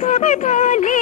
పోలే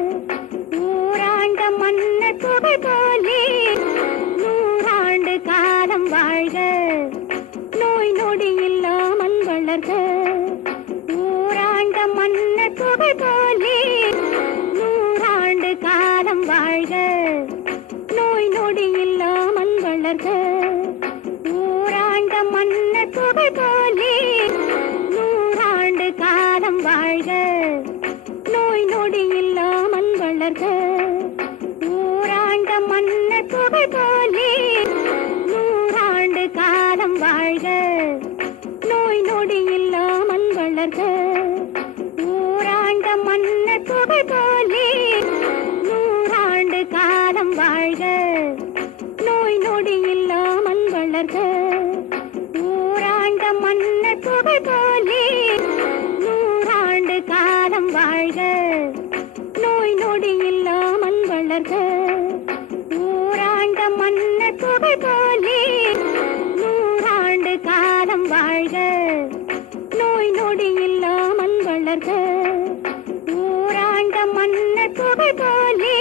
మన్నె పొగ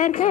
இல்லாமல் வளர்க